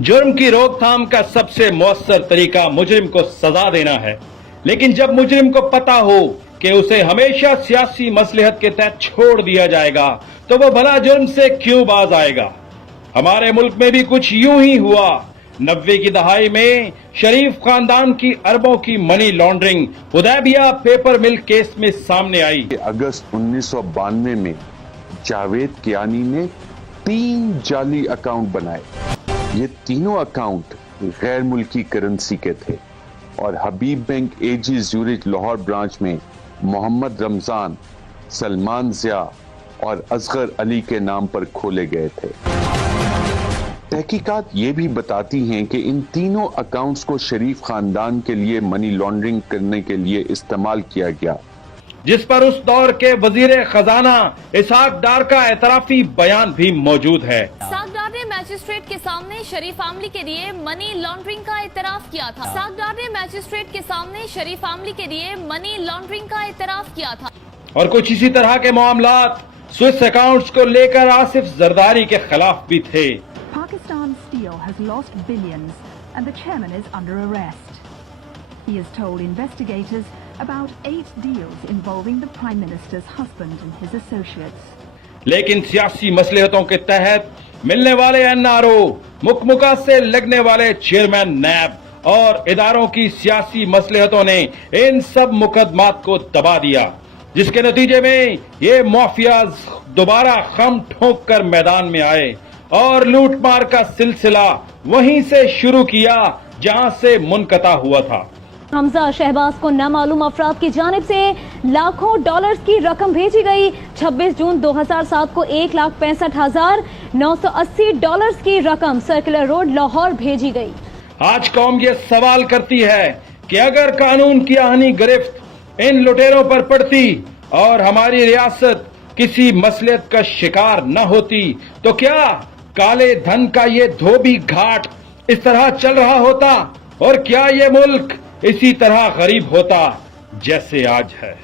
जुर्म की रोकथाम का सबसे मौसर तरीका मुजरिम को सजा देना है, लेकिन जब मुजरिम को पता हो कि उसे हमेशा सियासी मसलहत के तहत छोड़ दिया जाएगा तो वो भला जुर्म से क्यों बाज आएगा। हमारे मुल्क में भी कुछ यूं ही हुआ। 90 की दहाई में शरीफ खानदान की अरबों की money laundering Hudaibiya paper mill case में सामने आई। अगस्त 1992 में जावेद कियानी ने 3 जाली अकाउंट बनाए। ये तीनों अकाउंट गैर मुल्की करेंसी के थे और हबीब बैंक एजी ज़ूरिच लाहौर ब्रांच में मोहम्मद रमजान, सलमान ज़िया और असगर अली के नाम पर खोले गए थे। तहकीकात ये भी बताती हैं कि इन तीनों अकाउंट्स को शरीफ खानदान के लिए मनी लॉन्ड्रिंग करने के लिए इस्तेमाल किया गया, जिस पर उस दौर के वजीर खजाना इसहाक डार का एतराफी बयान भी मौजूद है। इसहाक डार ने मैजिस्ट्रेट के सामने शरीफ फैमिली के लिए मनी लॉन्ड्रिंग का एतराफ किया था। इसहाक डार ने मैजिस्ट्रेट के सामने शरीफ फैमिली के लिए मनी लॉन्ड्रिंग का एतराफ किया था। और कुछ इसी तरह के मामलात स्विस अकाउंट्स को लेकर आसिफ जरदारी के खिलाफ भी थे। Pakistan Steel has lost billions and the chairman is under arrest. He has told investigators about 8 deals involving the Prime Minister's husband and his associates. लेकिन सियासी मसलहतों के तहत मिलने वाले एनआरओ, मुकमुका से लगने वाले चेयरमैन नैब और इदारों की सियासी मसलहतों ने इन सब मुकदमात को दबा दिया, जिसके नतीजे में ये माफियाज दोबारा खम ठोक कर मैदान में आए और लूटमार का सिलसिला वहीं से शुरू किया जहां से मुनकता हुआ था। हमजा शहबाज को नामालूम अफराद की जानिब से लाखों डॉलर्स की रकम भेजी गई। 26 जून 2007 को 1,65,980 डॉलर्स की रकम सर्कुलर रोड लाहौर भेजी गई। आज कौम ये सवाल करती है कि अगर कानून की आहनी गिरफ्त इन लुटेरों पर पड़ती और हमारी रियासत किसी मसलियत का शिकार न होती तो क्या काले धन का ये धोबी घाट इस तरह चल रहा होता और क्या ये मुल्क इसी तरह गरीब होता जैसे आज है।